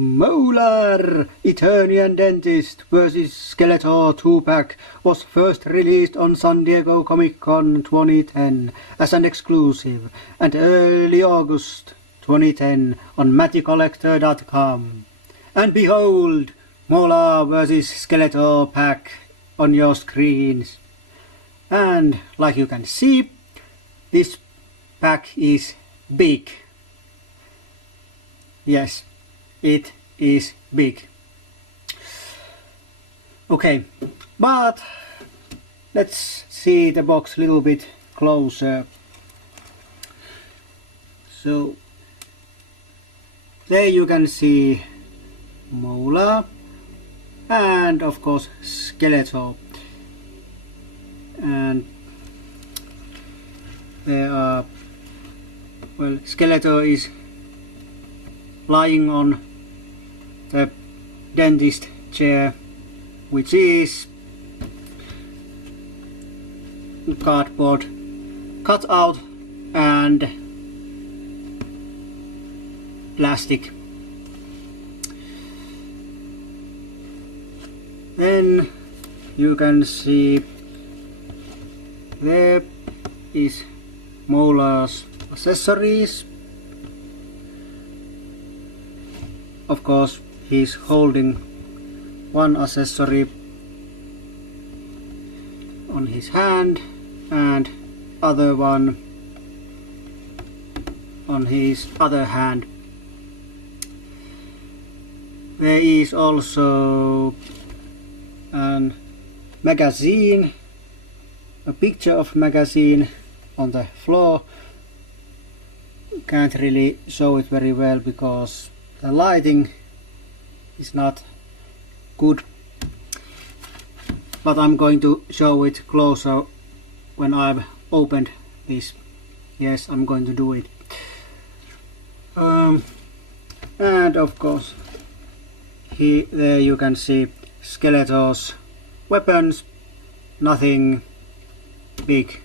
Mo-Larr, Eternian Dentist vs. Skeletor 2-pack was first released on San Diego Comic-Con 2010 as an exclusive and early August 2010 on MattyCollector.com. And behold, Mo-Larr vs. Skeletor pack on your screens. And like you can see, this pack is big. Yes, it is big. Okay, but let's see the box a little bit closer. So there you can see Mo-Larr and of course Skeletor, and there are, well, Skeletor is lying on the dentist chair, which is cardboard cut out and plastic. Then you can see there is Mo-Larr's accessories. Of course, he's holding one accessory on his hand and other one on his other hand. There is also a magazine, a picture of magazine on the floor. Can't really show it very well because the lighting is not good, but I'm going to show it closer when I've opened this. Yes, I'm going to do it. And of course, there you can see Skeletor's weapons. Nothing big.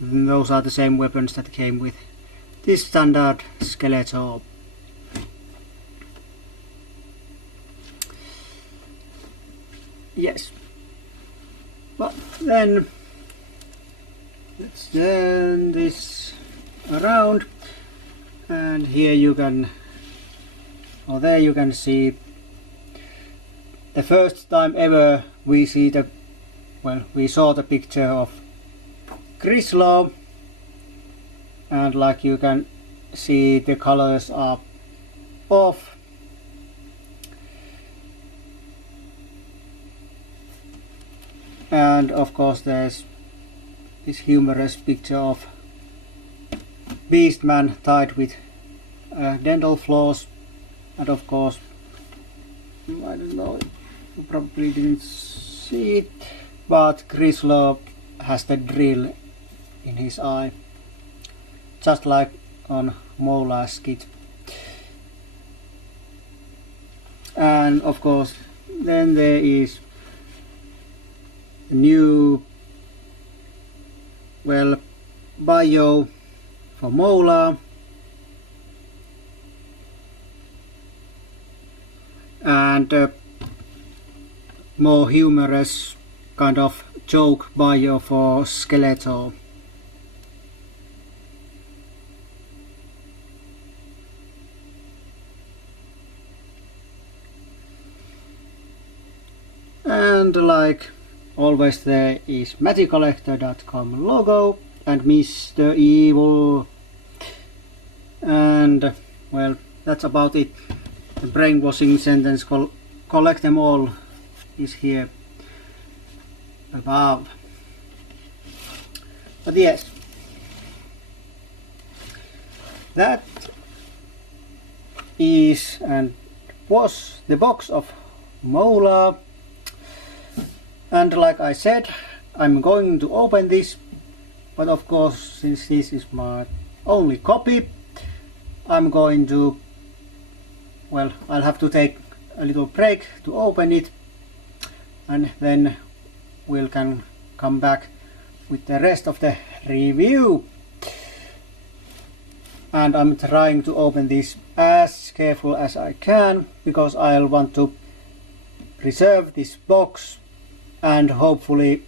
Those are the same weapons that came with this standard Skeletor. Yes, but then let's turn this around, and here you can, or there you can see the first time ever we see the, well, we saw the picture of Skeletor, and like you can see the colors are off. And of course there's this humorous picture of Beastman tied with dental floss, and of course, I don't know, you probably didn't see it, but Skeletor has the drill in his eye, just like on Mo-Larr's kit. And of course then there is new, well, bio for Mo-Larr, and more humorous kind of joke bio for Skeletor. And like always, there is MattyCollector.com logo and Mr. Evil. And well, that's about it. The brainwashing sentence, collect them all, is here above. But yes, that is and was the box of Mo-Larr. And like I said, I'm going to open this, but of course, since this is my only copy, I'm going to, well, I'll have to take a little break to open it, and then we'll can come back with the rest of the review. and I'm trying to open this as careful as I can because I'll want to preserve this box and hopefully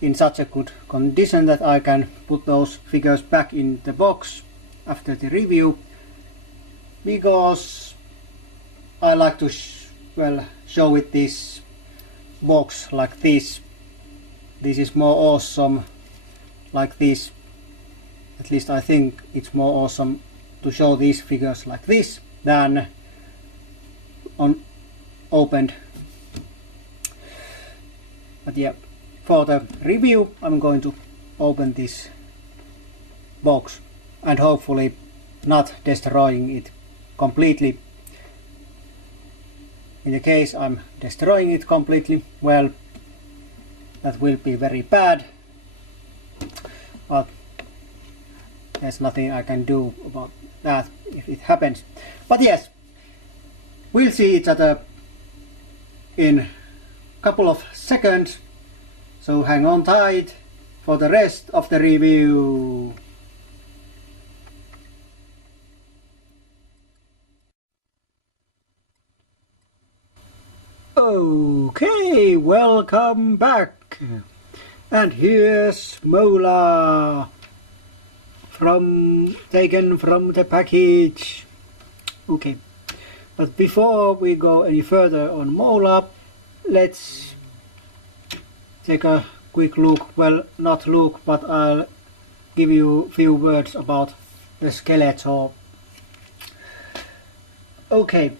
in such a good condition that I can put those figures back in the box after the review, because I like to show it this box like this. This is more awesome like this. At least I think it's more awesome to show these figures like this than on opened. But yeah, for the review I'm going to open this box and hopefully not destroying it completely. In the case I'm destroying it completely, well, that will be very bad, but there's nothing I can do about that if it happens. But yes, we'll see each other in a couple of seconds, so hang on tight for the rest of the review. Okay, welcome back, and here's Mo-Larr taken from the package. Okay, but before we go any further on Mo-Larr, let's take a quick look, well, not look, but I'll give you a few words about the Skeletor. Okay,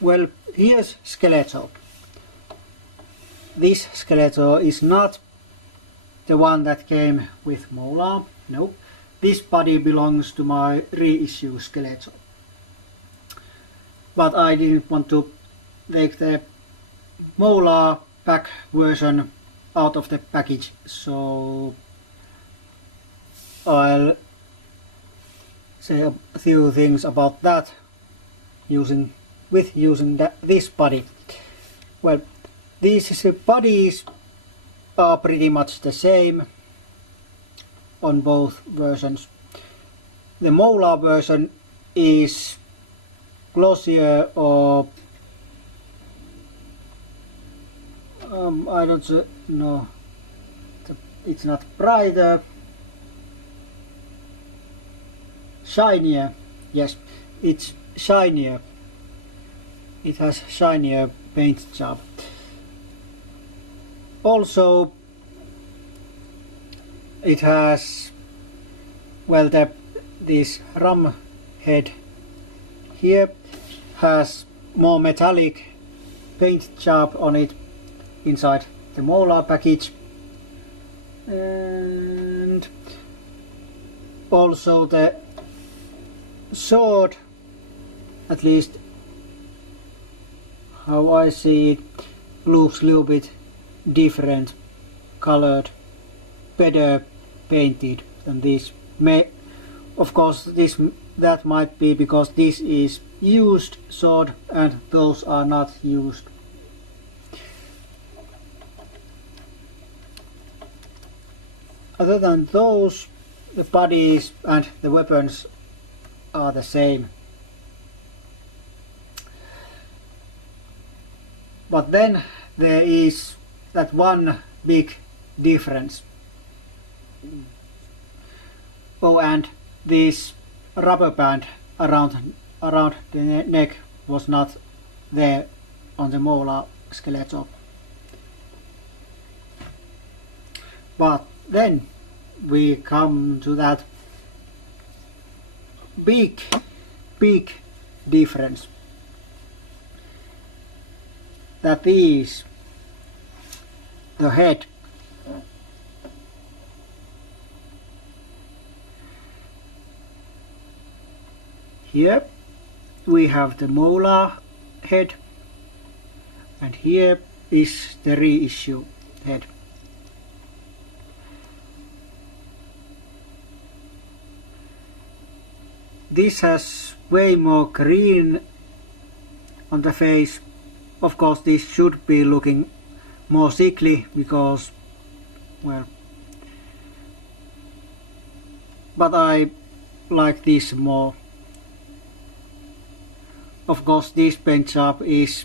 well, here's Skeletor. This Skeletor is not the one that came with Mo-Larr, no. This body belongs to my reissue Skeletor. But I didn't want to take the Mo-Larr pack version out of the package, so I'll say a few things about that using this body. Well, these bodies are pretty much the same on both versions. The Mo-Larr version is glossier, or I don't know, it's not brighter, shinier, yes, it's shinier. It has shinier paint job. Also, it has, well, this ram head here has more metallic paint job on it inside the Mo-Larr package, and also the sword, at least how I see it, looks a little bit different colored, better painted than this. Of course that might be because this is used sword and those are not used. Other than those, the bodies and the weapons are the same. But then there is that one big difference. Oh, and this rubber band around the neck was not there on the Mo-Larr Skeletor. But then we come to that big difference. That is the head. Here we have the Mo-Larr head, and here is the reissue head. This has way more green on the face. Of course, this should be looking more sickly because, well, but I like this more. Of course, this paint job is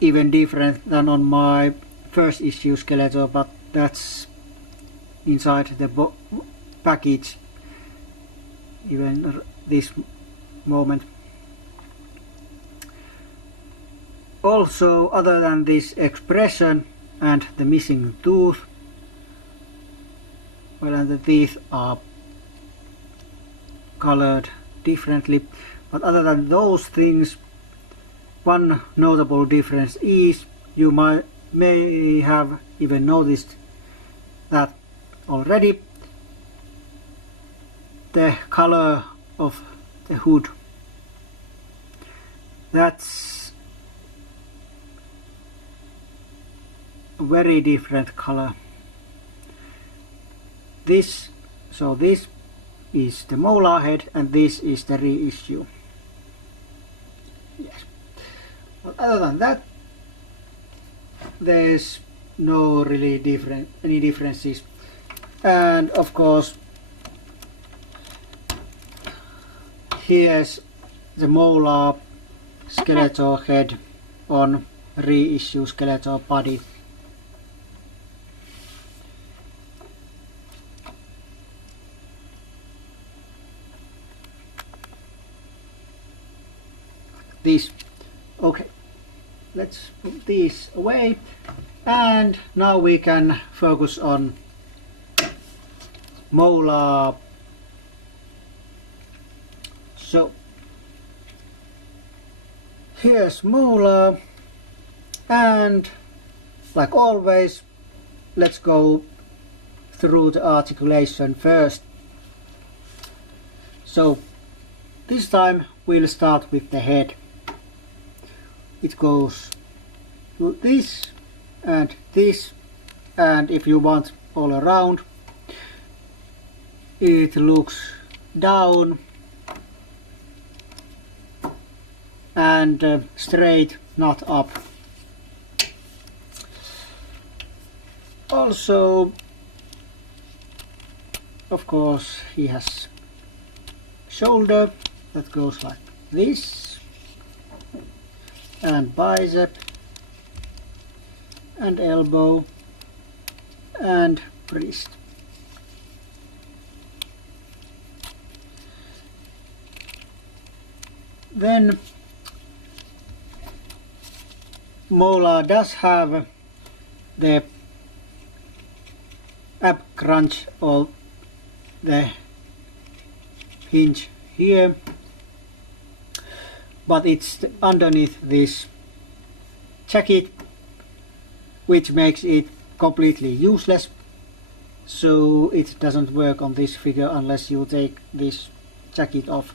even different than on my first issue Skeletor, but that's inside the package even this moment. Also, other than this expression and the missing tooth, well, and the teeth are colored differently, but other than those things, one notable difference is, you may have even noticed that already, the color of the hood. That's a very different color. This is the Mo-Larr head and this is the reissue. Yes. But other than that, there's no really any differences. And of course, here's the Mo-Larr Skeletor head on reissue Skeletor body. This. Okay, let's put these away, and now we can focus on Mo-Larr. So here's Mo-Larr, and like always, let's go through the articulation first. So this time we'll start with the head. It goes to this, and if you want all around, it looks down and straight, not up. Also, of course, he has shoulder that goes like this, and bicep, and elbow, and wrist. Then Mo-Larr does have the ab crunch or the hinge here, but it's underneath this jacket, which makes it completely useless, so it doesn't work on this figure unless you take this jacket off,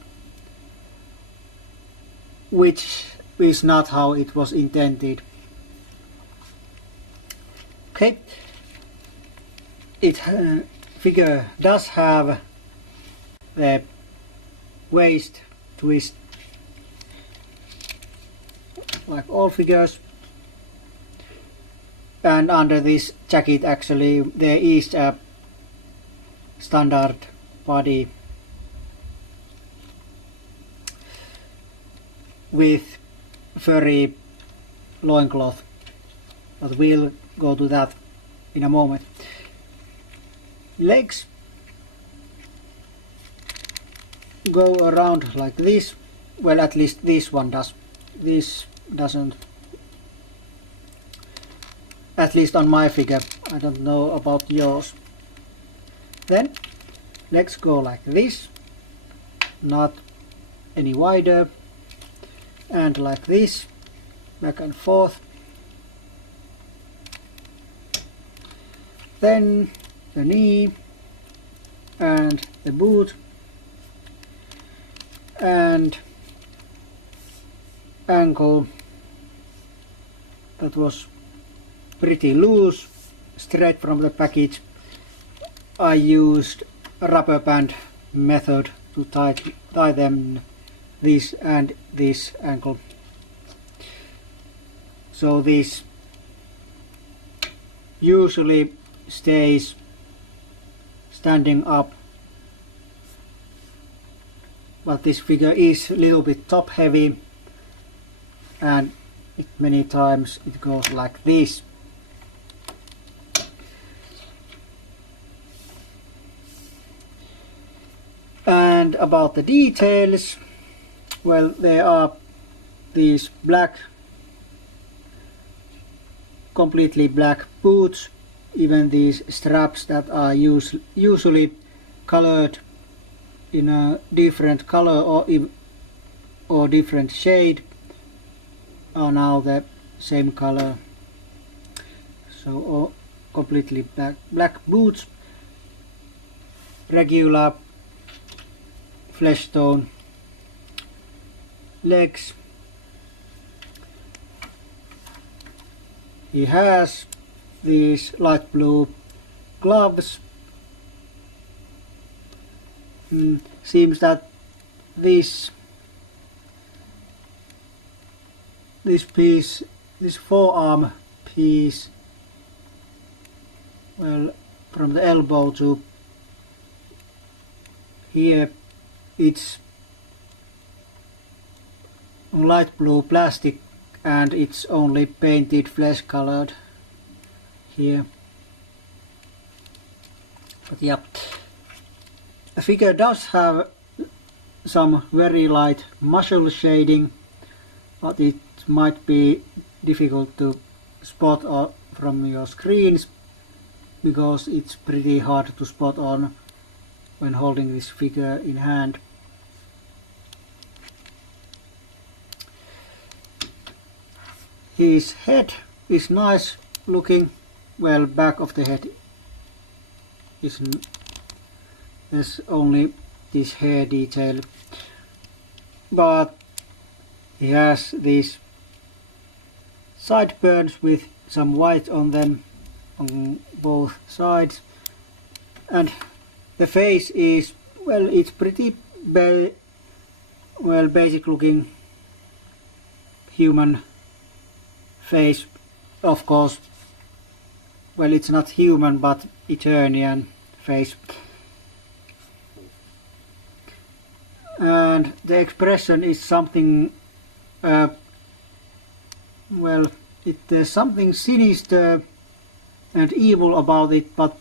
which is not how it was intended. Okay, figure does have the waist twist like all figures, and under this jacket actually there is a standard body with furry loincloth, but we'll go to that in a moment. Legs go around like this. Well, at least this one does. This doesn't. At least on my figure. I don't know about yours. Then legs go like this, not any wider, and like this, back and forth. Then the knee and the boot and ankle. That was pretty loose, straight from the package. I used a rubber band method to tie them this and this ankle. So this standing up. But this figure is a little bit top heavy, and many times it goes like this. And about the details, well, there are these black, completely black boots, even these straps that are usually colored in a different color or different shade are now the same color. So completely black boots, regular flesh tone legs. He has these light blue gloves. Seems that this piece, this forearm piece, well, from the elbow to here, it's light blue plastic and it's only painted flesh colored here. But yeah, the figure does have some very light muscle shading, but it might be difficult to spot from your screens because it's pretty hard to spot on when holding this figure in hand. His head is nice looking. Well, back of the head isn't. There's only this hair detail, but he has these sideburns with some white on them on both sides, and the face is, well, it's pretty basic looking human face. Of course, well, it's not human but Eternian face. And the expression is something, well, there's something sinister and evil about it, but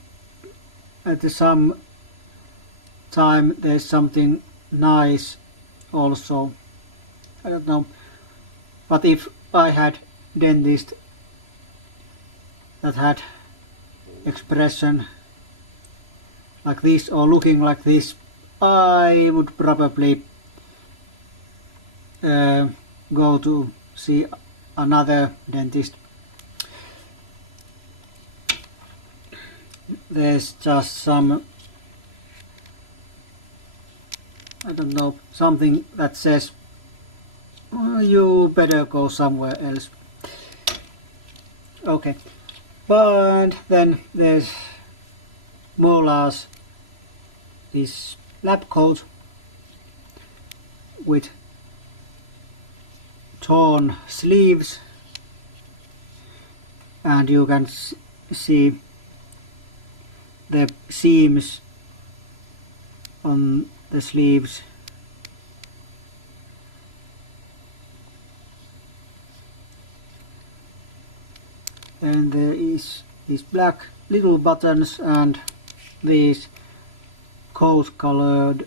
at the same time there's something nice also. I don't know, but if I had dentist that had expression like this or looking like this, I would probably go to see another dentist. There's just some, I don't know, something that says, oh, you better go somewhere else. Okay, but then there's Mo-Larr's this lab coat with torn sleeves, and you can see the seams on the sleeves. And there is these black little buttons and these coat colored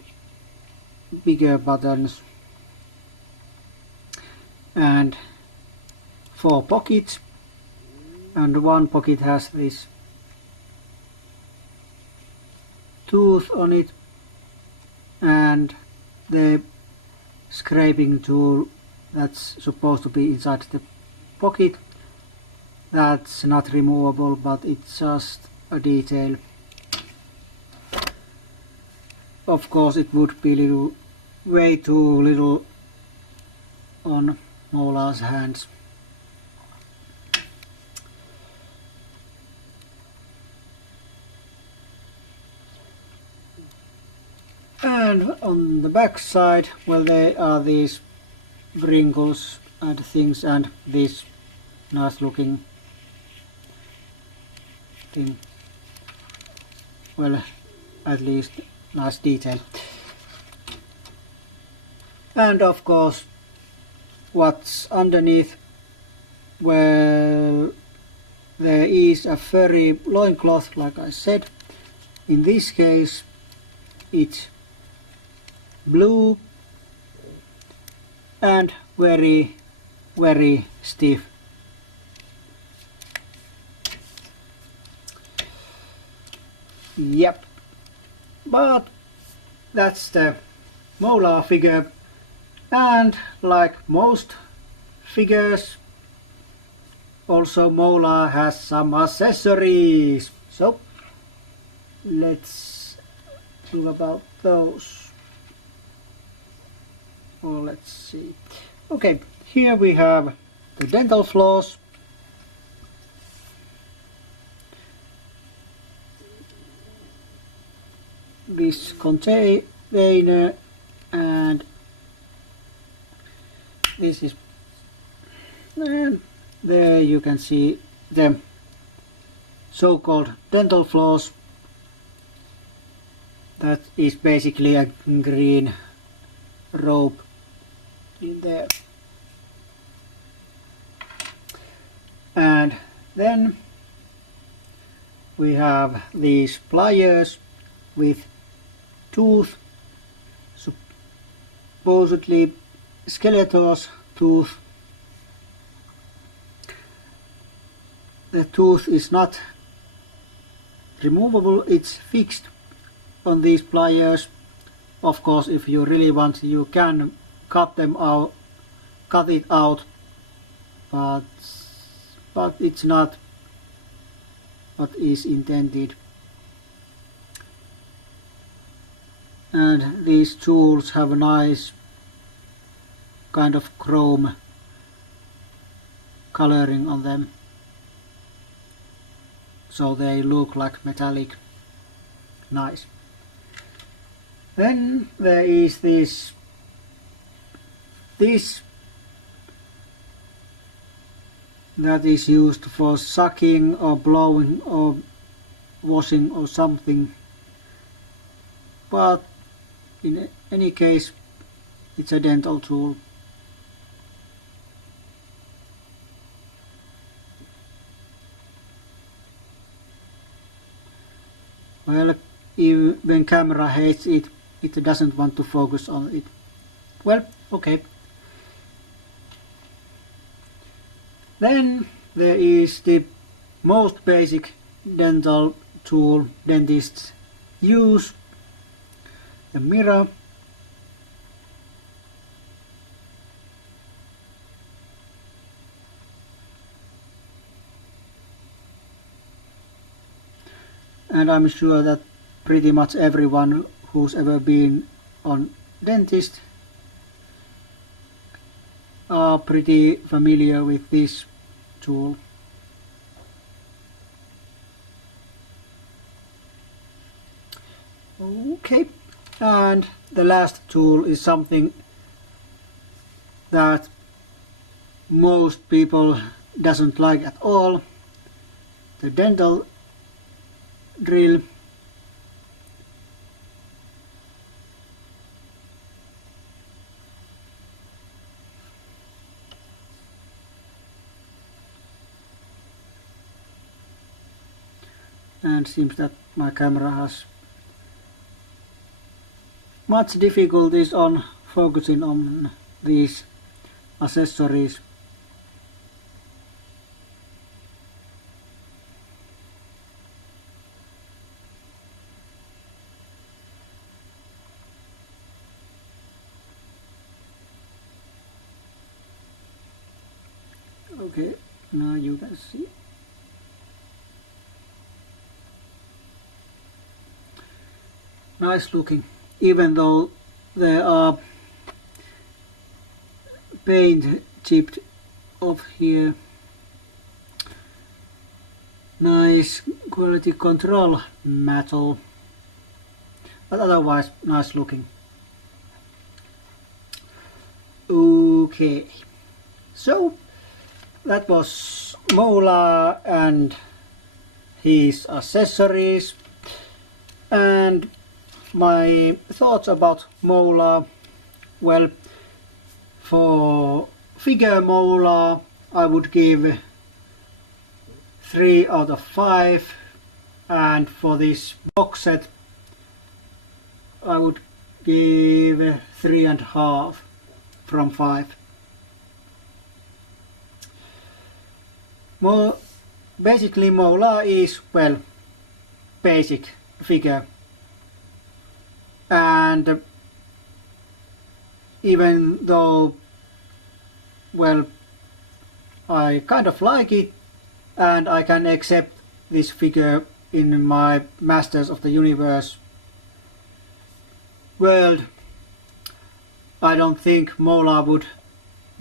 bigger buttons, and 4 pockets, and one pocket has this tooth on it, and the scraping tool that's supposed to be inside the pocket, that's not removable, but it's just a detail. Of course it would be way too little on Mo-Larr's hands. And on the back side, well, there are these wrinkles and things, and this nice looking thing. Well, at least nice detail. And of course, what's underneath, well, there is a furry loincloth, like I said. In this case, it's blue and very, very stiff. Yep, but that's the Mo-Larr figure, and like most figures, also Mo-Larr has some accessories. So let's do about those. Or let's see. Okay, here we have the dental floss. This container, and this is, and there you can see the so-called dental floss. That is basically a green rope in there. And then we have these pliers with tooth, supposedly Skeletor's tooth. The tooth is not removable, it's fixed on these pliers. Of course, if you really want, you can cut them out, cut it out, but it's not what is intended. And these tools have a nice kind of chrome coloring on them, so they look like metallic. Nice. Then there is this that is used for sucking or blowing or washing or something, but in any case it's a dental tool. Well, even when camera hates it, it doesn't want to focus on it. Well, okay. Then there is the most basic dental tool dentists use, the mirror. And I'm sure that pretty much everyone who's ever been on dentist are pretty familiar with this tool. Okay, and the last tool is something that most people doesn't like at all, the dental drill. And seems that my camera has much difficulties on focusing on these accessories. Okay, now you can see. Nice looking, even though they are paint chipped off here. Nice quality control metal, but otherwise nice looking. Okay, so that was Mo-Larr and his accessories. And my thoughts about Mo-Larr, well, for figure Mo-Larr I would give 3 out of 5, and for this box set I would give 3.5 from 5. Basically Mo-Larr is, well, basic figure, and even though, well, I kind of like it and I can accept this figure in my Masters of the Universe world, I don't think Mo-Larr would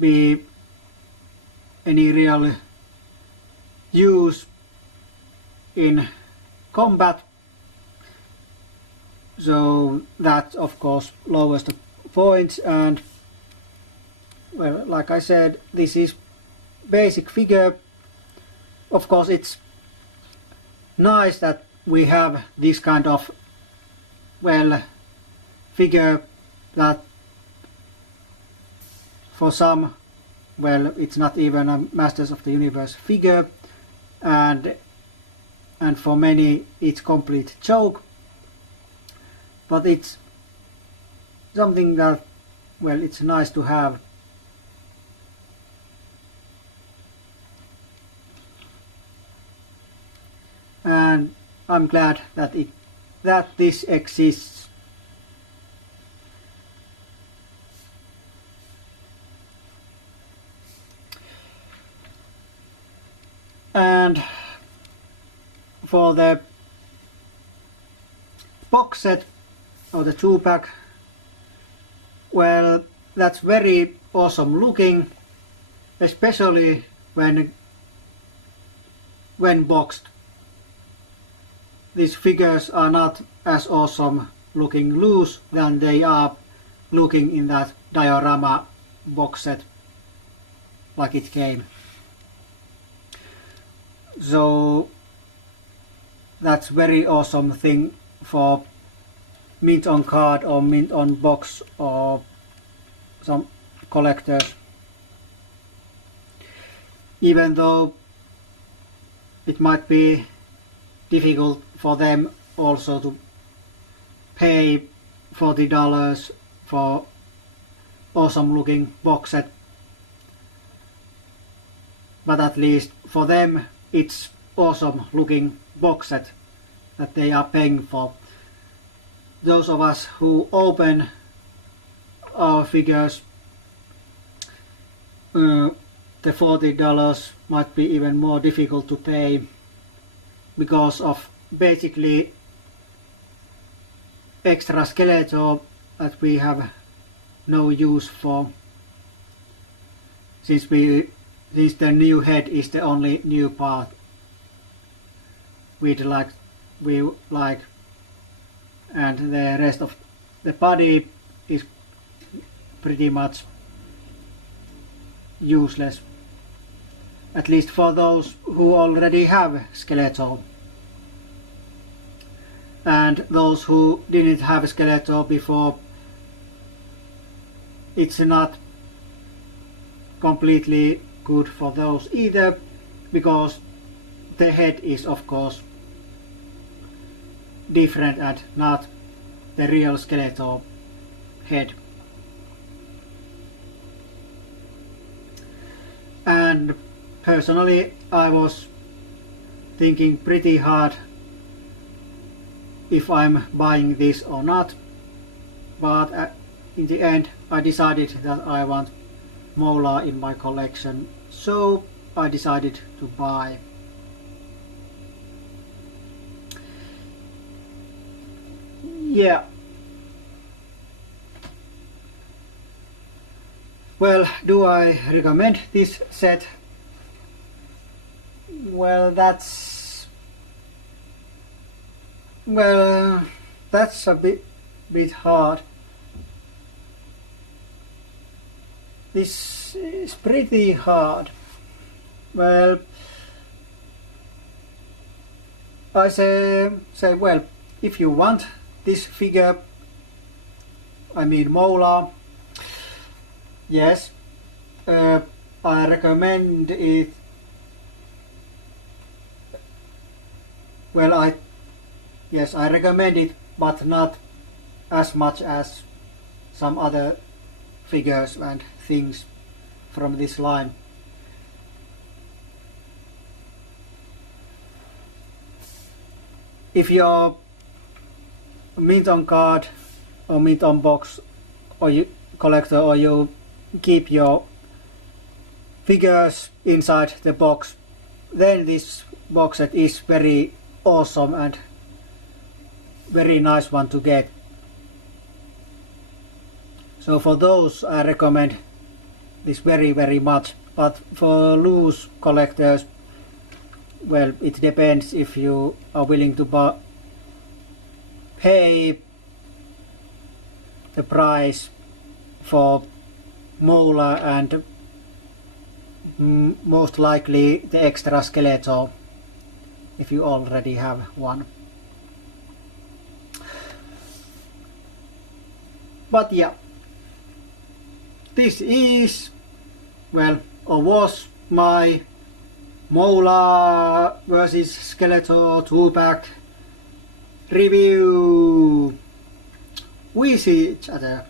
be any real use in combat, so that of course lowers the points. And well, like I said, this is basic figure. Of course it's nice that we have this kind of, well, figure that for some, well, it's not even a Masters of the Universe figure, and for many it's complete joke, but it's something that, well, it's nice to have. And I'm glad that this exists. And for the box set or the 2-pack, well, that's very awesome looking, especially when boxed. These figures are not as awesome looking loose than they are looking in that diorama box set like it came. So that's very awesome thing for mint on card or mint on box or some collectors, even though it might be difficult for them also to pay $40 for awesome looking box set, but at least for them it's awesome looking box set that they are paying for. Those of us who open our figures, the $40 might be even more difficult to pay because of basically extra Skeletor that we have no use for, since the new head is the only new part we like, and the rest of the body is pretty much useless, at least for those who already have Skeletor. And those who didn't have Skeletor before, it's not completely good for those either, because the head is of course different and not the real Skeletor head. And personally I was thinking pretty hard if I'm buying this or not, but in the end I decided that I want Mo-Larr in my collection, so I decided to buy. Yeah. Well, do I recommend this set? Well, that's a bit hard. This is pretty hard. Well, I say well, if you want this figure, I mean Mo-Larr, yes, I recommend it. Well, I recommend it, but not as much as some other figures and things from this line. If you're mint on card or mint on box, or you collector, or you keep your figures inside the box, then this box set is very awesome and very nice one to get. So for those I recommend this very much, but for loose collectors, well, it depends if you are willing to pay the price for Mo-Larr and most likely the extra Skeletor if you already have one. But yeah, this is, well, or was my Mo-Larr versus Skeletor 2-pack review. We see each other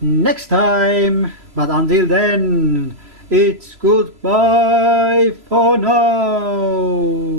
next time, but until then, it's goodbye for now.